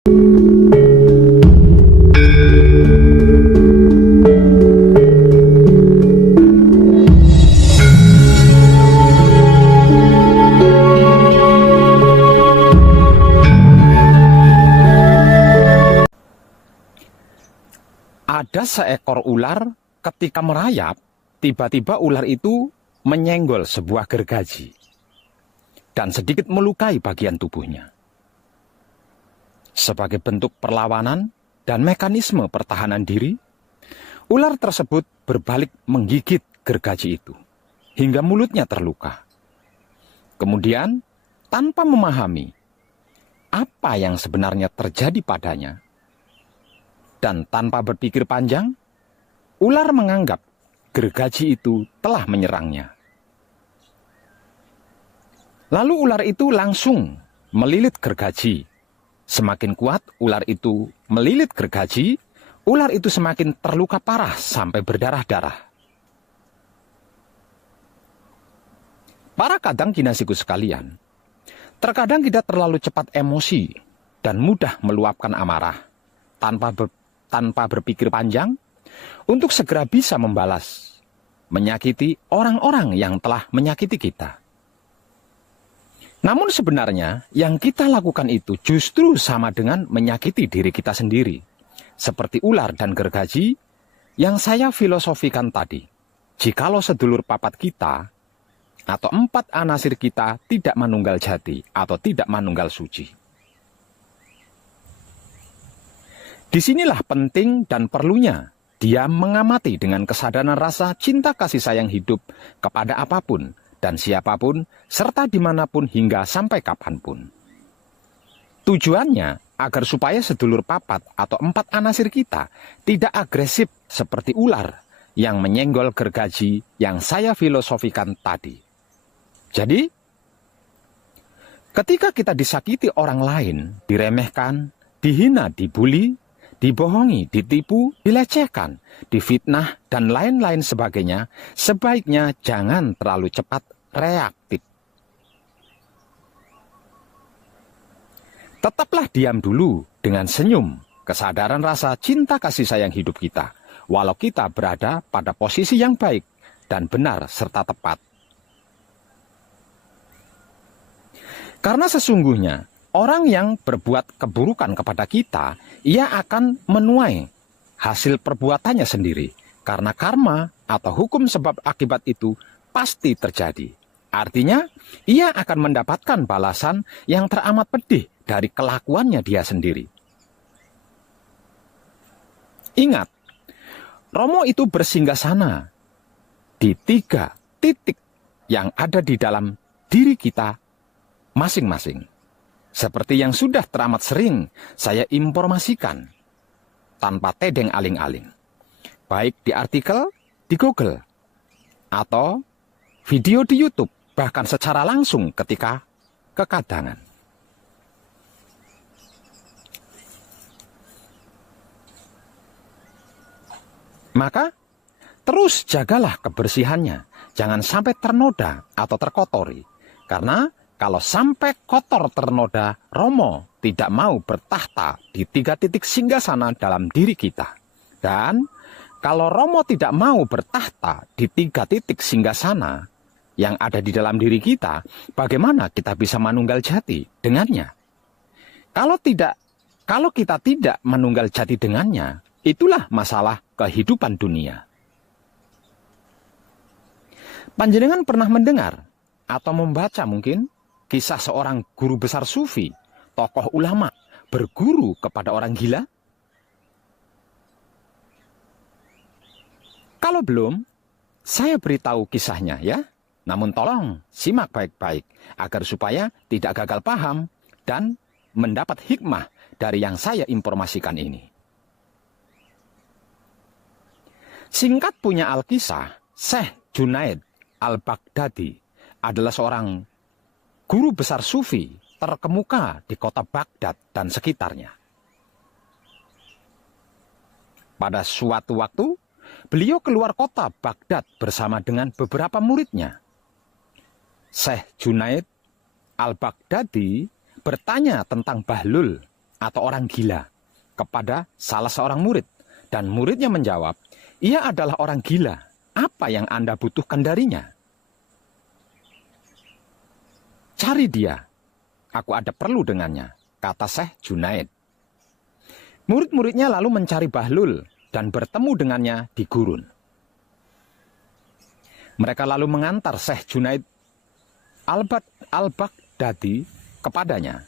Ada seekor ular ketika merayap, tiba-tiba ular itu menyenggol sebuah gergaji dan sedikit melukai bagian tubuhnya. Sebagai bentuk perlawanan dan mekanisme pertahanan diri, ular tersebut berbalik menggigit gergaji itu hingga mulutnya terluka. Kemudian, tanpa memahami apa yang sebenarnya terjadi padanya, dan tanpa berpikir panjang, ular menganggap gergaji itu telah menyerangnya. Lalu ular itu langsung melilit gergaji. Semakin kuat ular itu melilit gergaji, ular itu semakin terluka parah sampai berdarah-darah. Para kadang kinasiku sekalian, terkadang kita terlalu cepat emosi dan mudah meluapkan amarah tanpa berpikir panjang untuk segera bisa membalas, menyakiti orang-orang yang telah menyakiti kita. Namun sebenarnya yang kita lakukan itu justru sama dengan menyakiti diri kita sendiri. Seperti ular dan gergaji yang saya filosofikan tadi. Jikalau sedulur papat kita atau 4 anasir kita tidak manunggal jati atau tidak manunggal suci. Disinilah penting dan perlunya dia mengamati dengan kesadaran rasa cinta kasih sayang hidup kepada apapun dan siapapun, serta dimanapun hingga sampai kapanpun. Tujuannya agar supaya sedulur papat atau 4 anasir kita tidak agresif seperti ular yang menyenggol gergaji yang saya filosofikan tadi. Jadi, ketika kita disakiti orang lain, diremehkan, dihina, dibuli, dibohongi, ditipu, dilecehkan, difitnah, dan lain-lain sebagainya, sebaiknya jangan terlalu cepat reaktif. Tetaplah diam dulu dengan senyum, kesadaran rasa cinta kasih sayang hidup kita, walau kita berada pada posisi yang baik dan benar serta tepat. Karena sesungguhnya, orang yang berbuat keburukan kepada kita, ia akan menuai hasil perbuatannya sendiri. Karena karma atau hukum sebab akibat itu pasti terjadi. Artinya, ia akan mendapatkan balasan yang teramat pedih dari kelakuannya dia sendiri. Ingat, Romo itu bersinggasana di 3 titik yang ada di dalam diri kita masing-masing. Seperti yang sudah teramat sering saya informasikan tanpa tedeng aling-aling. Baik di artikel di Google atau video di YouTube, bahkan secara langsung ketika kekadangan. Maka terus jagalah kebersihannya, jangan sampai ternoda atau terkotori. Karena kalau sampai kotor ternoda, Romo tidak mau bertahta di 3 titik singgasana dalam diri kita. Dan kalau Romo tidak mau bertahta di 3 titik singgasana yang ada di dalam diri kita, bagaimana kita bisa manunggal jati dengannya? Kalau kita tidak manunggal jati dengannya, itulah masalah kehidupan dunia. Panjenengan pernah mendengar atau membaca mungkin kisah seorang guru besar sufi, tokoh ulama, berguru kepada orang gila? Kalau belum, saya beritahu kisahnya ya. Namun tolong simak baik-baik agar supaya tidak gagal paham dan mendapat hikmah dari yang saya informasikan ini. Singkat punya Alkisah, Syekh Junaid Al-Baghdadi adalah seorang guru besar sufi terkemuka di kota Baghdad dan sekitarnya. Pada suatu waktu, beliau keluar kota Baghdad bersama dengan beberapa muridnya. Syekh Junaid Al-Baghdadi bertanya tentang Bahlul atau orang gila kepada salah seorang murid. Dan muridnya menjawab, ia adalah orang gila. Apa yang Anda butuhkan darinya? Cari dia. Aku ada perlu dengannya, kata Syekh Junaid. Murid-muridnya lalu mencari Bahlul dan bertemu dengannya di gurun. Mereka lalu mengantar Syekh Junaid al-Baghdadi kepadanya.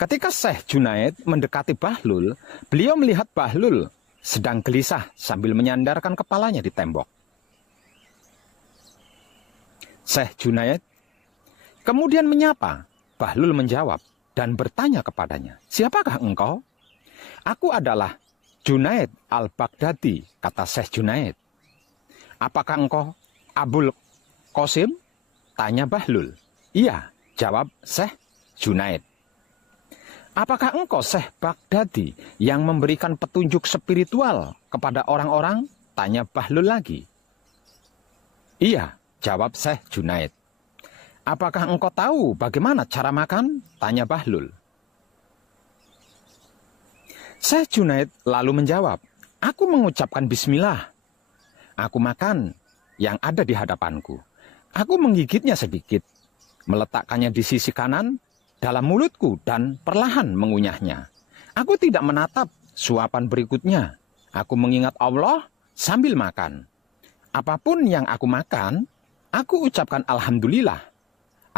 Ketika Syekh Junaid mendekati Bahlul, beliau melihat Bahlul sedang gelisah sambil menyandarkan kepalanya di tembok. Syekh Junaid kemudian menyapa. Bahlul menjawab dan bertanya kepadanya, siapakah engkau? Aku adalah Junaid al-Baghdadi, kata Syekh Junaid. Apakah engkau Abul Qasim? Tanya Bahlul. Iya, jawab Syekh Junaid. Apakah engkau Syekh Baghdadi yang memberikan petunjuk spiritual kepada orang-orang? Tanya Bahlul lagi. Iya, jawab Syekh Junaid. Apakah engkau tahu bagaimana cara makan? Tanya Bahlul. Syekh Junaid lalu menjawab, aku mengucapkan bismillah. Aku makan yang ada di hadapanku. Aku menggigitnya sedikit, meletakkannya di sisi kanan dalam mulutku dan perlahan mengunyahnya. Aku tidak menatap suapan berikutnya. Aku mengingat Allah sambil makan. Apapun yang aku makan, aku ucapkan alhamdulillah.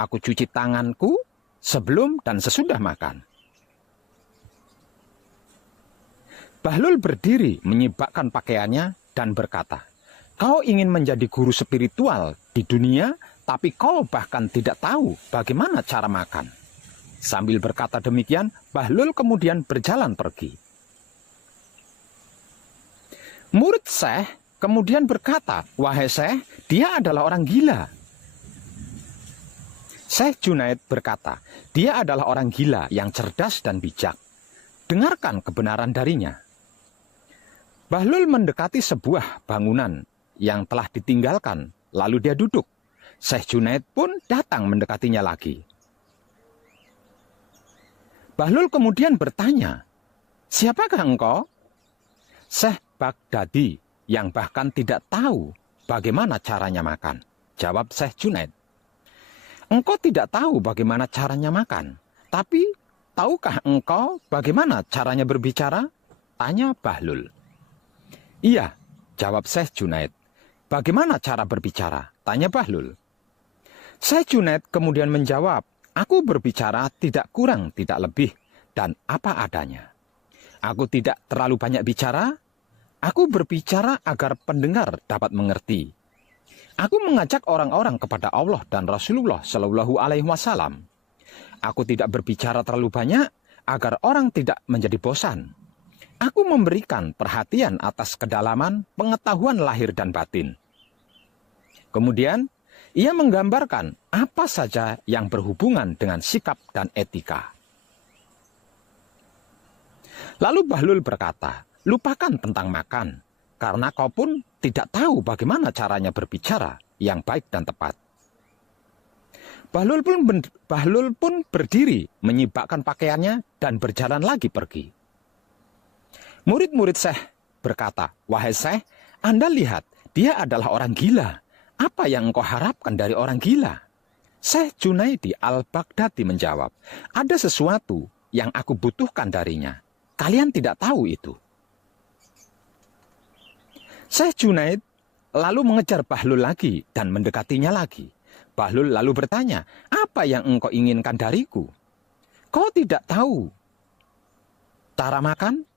Aku cuci tanganku sebelum dan sesudah makan. Bahlul berdiri menyibakkan pakaiannya dan berkata, kau ingin menjadi guru spiritual di dunia, tapi kau bahkan tidak tahu bagaimana cara makan. Sambil berkata demikian, Bahlul kemudian berjalan pergi. Murid Syekh kemudian berkata, wahai Syekh, dia adalah orang gila. Syekh Junaid berkata, dia adalah orang gila yang cerdas dan bijak. Dengarkan kebenaran darinya. Bahlul mendekati sebuah bangunan yang telah ditinggalkan, lalu dia duduk. Syekh Junaid pun datang mendekatinya lagi. Bahlul kemudian bertanya, siapakah engkau? Syekh Baghdadi yang bahkan tidak tahu bagaimana caranya makan, jawab Syekh Junaid. Engkau tidak tahu bagaimana caranya makan, tapi tahukah engkau bagaimana caranya berbicara? Tanya Bahlul. Iya, jawab Syekh Junaid. Bagaimana cara berbicara? Tanya Bahlul. Syekh Junaid kemudian menjawab, aku berbicara tidak kurang, tidak lebih, dan apa adanya. Aku tidak terlalu banyak bicara, aku berbicara agar pendengar dapat mengerti. Aku mengajak orang-orang kepada Allah dan Rasulullah Shallallahu Alaihi Wasallam. Aku tidak berbicara terlalu banyak agar orang tidak menjadi bosan. Aku memberikan perhatian atas kedalaman pengetahuan lahir dan batin. Kemudian, ia menggambarkan apa saja yang berhubungan dengan sikap dan etika. Lalu Bahlul berkata, lupakan tentang makan, karena kau pun tidak tahu bagaimana caranya berbicara yang baik dan tepat. Bahlul pun berdiri menyibakkan pakaiannya dan berjalan lagi pergi. Murid-murid Syekh berkata, wahai Syekh, Anda lihat, dia adalah orang gila. Apa yang engkau harapkan dari orang gila? Syekh Junaidi al-Baghdadi menjawab, ada sesuatu yang aku butuhkan darinya. Kalian tidak tahu itu. Syekh Junaid lalu mengejar Bahlul lagi dan mendekatinya lagi. Bahlul lalu bertanya, apa yang engkau inginkan dariku? Kau tidak tahu cara makan?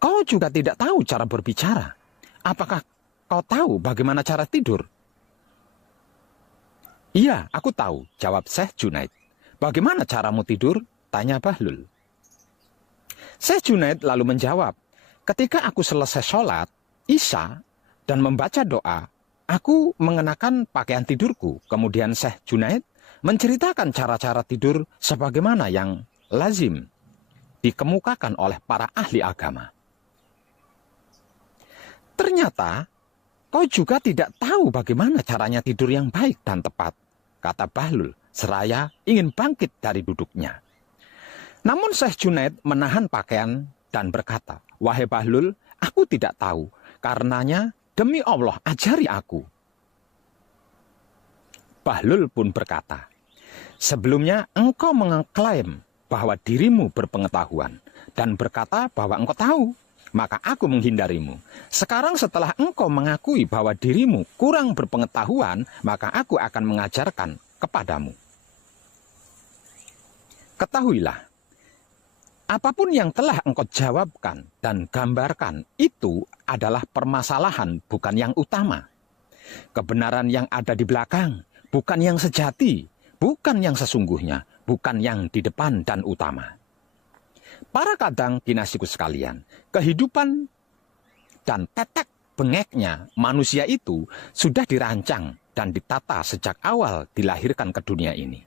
Kau juga tidak tahu cara berbicara. Apakah kau tahu bagaimana cara tidur? Iya, aku tahu, jawab Syekh Junaid. Bagaimana caramu tidur? Tanya Bahlul. Syekh Junaid lalu menjawab, ketika aku selesai sholat Isya dan membaca doa, aku mengenakan pakaian tidurku. Kemudian Syekh Junaid menceritakan cara-cara tidur sebagaimana yang lazim dikemukakan oleh para ahli agama. Ternyata kau juga tidak tahu bagaimana caranya tidur yang baik dan tepat, kata Bahlul seraya ingin bangkit dari duduknya. Namun Syekh Junaid menahan pakaian dan berkata, "Wahai Bahlul, aku tidak tahu. Karenanya, demi Allah, ajari aku." Bahlul pun berkata, "Sebelumnya engkau mengklaim bahwa dirimu berpengetahuan dan berkata bahwa engkau tahu, maka aku menghindarimu. Sekarang setelah engkau mengakui bahwa dirimu kurang berpengetahuan, maka aku akan mengajarkan kepadamu. Ketahuilah, apapun yang telah engkau jawabkan dan gambarkan itu adalah permasalahan, bukan yang utama. Kebenaran yang ada di belakang, bukan yang sejati, bukan yang sesungguhnya, bukan yang di depan dan utama. Para kadang kinasiku sekalian, kehidupan dan tetek bengeknya manusia itu sudah dirancang dan ditata sejak awal dilahirkan ke dunia ini.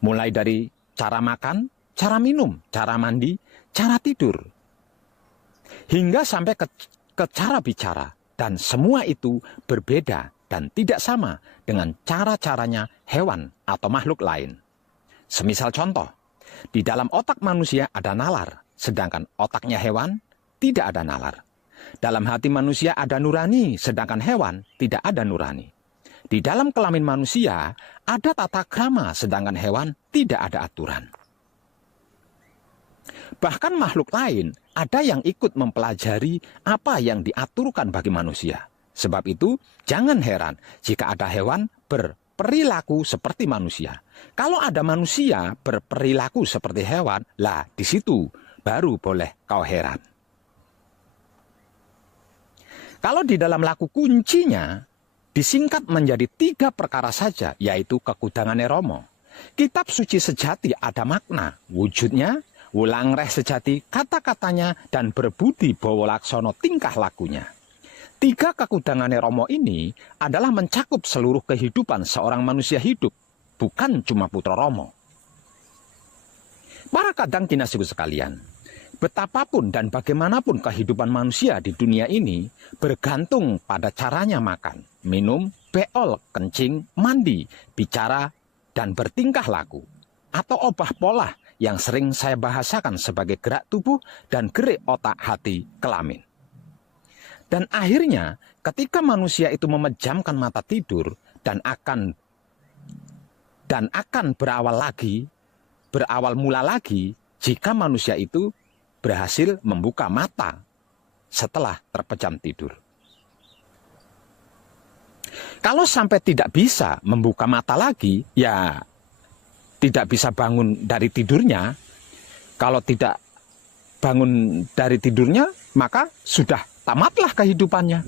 Mulai dari cara makan, cara minum, cara mandi, cara tidur, hingga sampai ke cara bicara. Dan semua itu berbeda dan tidak sama dengan cara-caranya hewan atau makhluk lain. Semisal contoh, di dalam otak manusia ada nalar, sedangkan otaknya hewan tidak ada nalar. Dalam hati manusia ada nurani, sedangkan hewan tidak ada nurani. Di dalam kelamin manusia ada tata krama, sedangkan hewan tidak ada aturan. Bahkan makhluk lain ada yang ikut mempelajari apa yang diaturkan bagi manusia. Sebab itu, jangan heran jika ada hewan berperilaku seperti manusia. Kalau ada manusia berperilaku seperti hewan, lah di situ baru boleh kau heran. Kalau di dalam laku kuncinya disingkat menjadi 3 perkara saja, yaitu kekudangan Romo. Kitab suci sejati ada makna, wujudnya, wulangreh sejati, kata-katanya, dan berbudi bawa laksono tingkah lakunya. 3 kekudangan Romo ini adalah mencakup seluruh kehidupan seorang manusia hidup, bukan cuma putra Romo. Para kadang kinasiku sekalian, betapapun dan bagaimanapun kehidupan manusia di dunia ini bergantung pada caranya makan, minum, beol, kencing, mandi, bicara, dan bertingkah laku. Atau obah pola yang sering saya bahasakan sebagai gerak tubuh dan gerak otak hati kelamin. Dan akhirnya ketika manusia itu memejamkan mata tidur dan akan berawal mula lagi jika manusia itu berhasil membuka mata setelah terpejam tidur. Kalau sampai tidak bisa membuka mata lagi, ya tidak bisa bangun dari tidurnya. Kalau tidak bangun dari tidurnya, maka sudah tamatlah kehidupannya.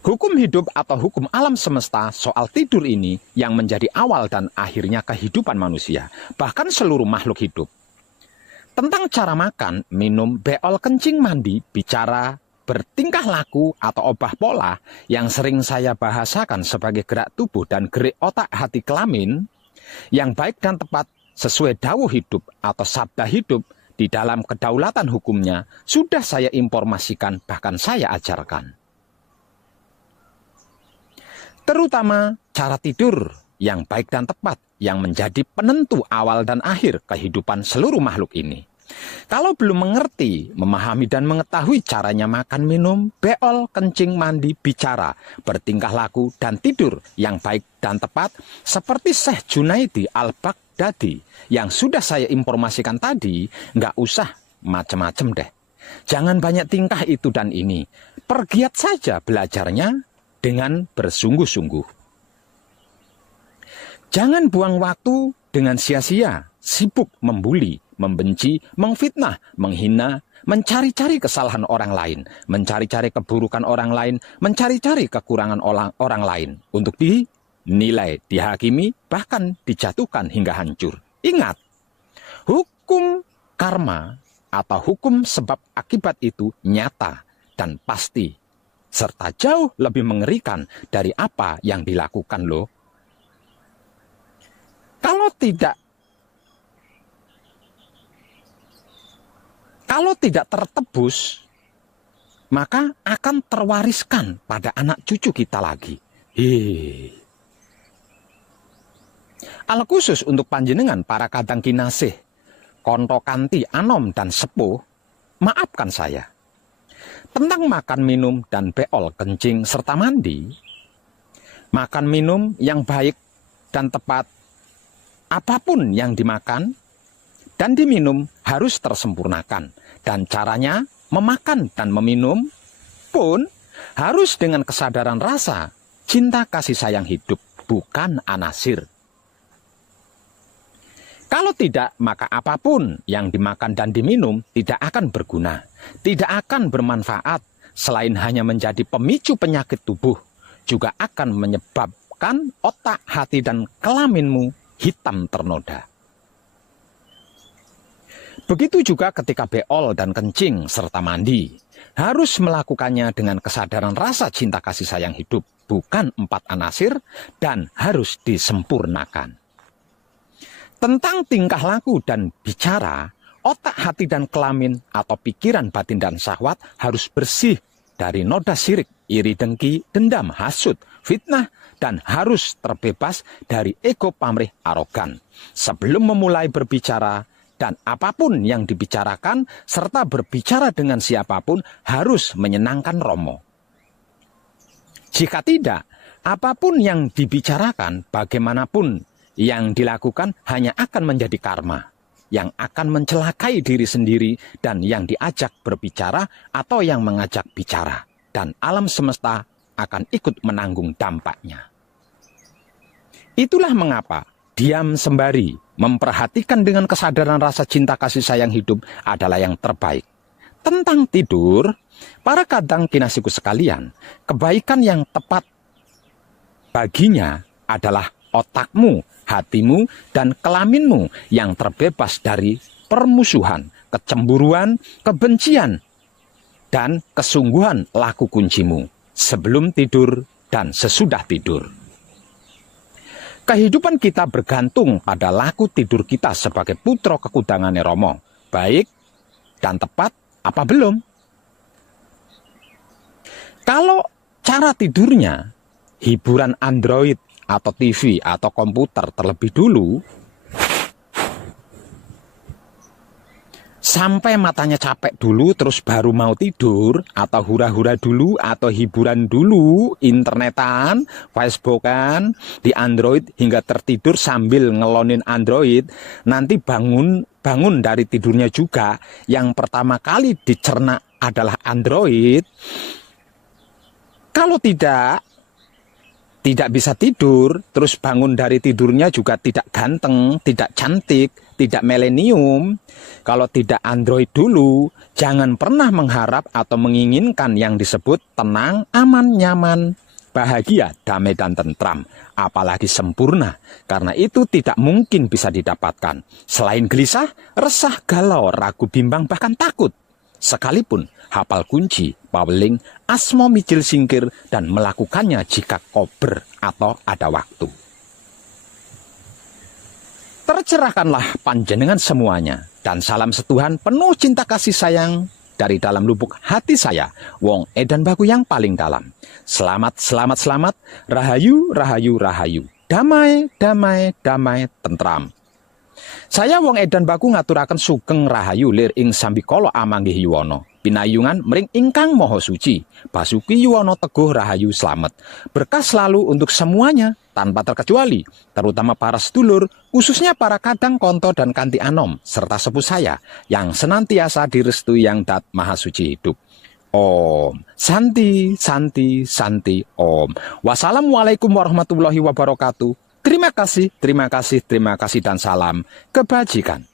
Hukum hidup atau hukum alam semesta soal tidur ini yang menjadi awal dan akhirnya kehidupan manusia, bahkan seluruh makhluk hidup. Tentang cara makan, minum, beol, kencing, mandi, bicara, bertingkah laku atau obah pola yang sering saya bahasakan sebagai gerak tubuh dan gerak otak hati kelamin yang baik dan tepat sesuai dawuh hidup atau sabda hidup di dalam kedaulatan hukumnya sudah saya informasikan, bahkan saya ajarkan. Terutama cara tidur yang baik dan tepat yang menjadi penentu awal dan akhir kehidupan seluruh makhluk ini. Kalau belum mengerti, memahami dan mengetahui caranya makan, minum, beol, kencing, mandi, bicara, bertingkah laku, dan tidur yang baik dan tepat, seperti Syekh Junaidi Al-Baghdadi yang sudah saya informasikan tadi, nggak usah macam-macam deh. Jangan banyak tingkah itu dan ini. Pergiat saja belajarnya dengan bersungguh-sungguh. Jangan buang waktu dengan sia-sia, sibuk membuli, membenci, memfitnah, menghina, mencari-cari kesalahan orang lain, mencari-cari keburukan orang lain, mencari-cari kekurangan orang lain untuk dinilai, dihakimi, bahkan dijatuhkan hingga hancur. Ingat, hukum karma atau hukum sebab akibat itu nyata dan pasti, serta jauh lebih mengerikan dari apa yang dilakukan loh. Kalau tidak tertebus, maka akan terwariskan pada anak cucu kita lagi. Al khusus untuk panjenengan para kadang kinasih, konto kanti anom dan sepuh, maafkan saya. Tentang makan minum dan beol kencing serta mandi, makan minum yang baik dan tepat, apapun yang dimakan dan diminum harus tersempurnakan. Dan caranya memakan dan meminum pun harus dengan kesadaran rasa, cinta kasih sayang hidup, bukan anasir. Kalau tidak, maka apapun yang dimakan dan diminum tidak akan berguna, tidak akan bermanfaat, selain hanya menjadi pemicu penyakit tubuh, juga akan menyebabkan otak, hati, dan kelaminmu hitam ternoda. Begitu juga ketika beol dan kencing serta mandi, harus melakukannya dengan kesadaran rasa cinta kasih sayang hidup, bukan 4 anasir, dan harus disempurnakan. Tentang tingkah laku dan bicara, otak, hati, dan kelamin atau pikiran, batin, dan syahwat harus bersih dari noda syirik, iri, dengki, dendam, hasud, fitnah, dan harus terbebas dari ego, pamrih, arogan. Sebelum memulai berbicara dan apapun yang dibicarakan, serta berbicara dengan siapapun harus menyenangkan Romo. Jika tidak, apapun yang dibicarakan, bagaimanapun yang dilakukan hanya akan menjadi karma, yang akan mencelakai diri sendiri dan yang diajak berbicara atau yang mengajak bicara. Dan alam semesta akan ikut menanggung dampaknya. Itulah mengapa diam sembari memperhatikan dengan kesadaran rasa cinta kasih sayang hidup adalah yang terbaik. Tentang tidur, para kadang kinasiku sekalian, kebaikan yang tepat baginya adalah otakmu, hatimu, dan kelaminmu yang terbebas dari permusuhan, kecemburuan, kebencian, dan kesungguhan laku kuncimu sebelum tidur dan sesudah tidur. Kehidupan kita bergantung pada laku tidur kita sebagai putra kekudangannya Romo, baik dan tepat apa belum. Kalau cara tidurnya hiburan Android atau TV atau komputer terlebih dulu, sampai matanya capek dulu terus baru mau tidur, atau hura-hura dulu, atau hiburan dulu, internetan, facebookan, di Android hingga tertidur sambil ngelonin Android, nanti bangun dari tidurnya juga, yang pertama kali dicerna adalah Android. Kalau tidak bisa tidur, terus bangun dari tidurnya juga tidak ganteng, tidak cantik, tidak milenium. Kalau tidak Android dulu, jangan pernah mengharap atau menginginkan yang disebut tenang, aman, nyaman, bahagia, damai, dan tentram. Apalagi sempurna, karena itu tidak mungkin bisa didapatkan. Selain gelisah, resah, galau, ragu, bimbang, bahkan takut. Sekalipun hafal kunci, paweling, asmo mijil singkir, dan melakukannya jika kober atau ada waktu. Tercerahkanlah panjenengan semuanya, dan salam setuhan penuh cinta kasih sayang dari dalam lubuk hati saya, Wong Edan Baku yang paling dalam. Selamat, selamat, selamat, rahayu, rahayu, rahayu, damai, damai, damai, tentram. Saya Wong Edan Baku ngaturaken sugeng rahayu lir ing sambikala amanggih yuwana. Pinayungan mring ingkang moho suci. Basuki Yuwono Teguh rahayu slamet. Berkah selalu untuk semuanya tanpa terkecuali, terutama para sedulur, khususnya para kadang konto dan kanti anom, serta sepuh saya yang senantiasa direstui yang dat maha suci hidup. Om Santi, Santi, Santi, Om. Wassalamualaikum warahmatullahi wabarakatuh. Terima kasih, terima kasih, terima kasih, dan salam kebajikan.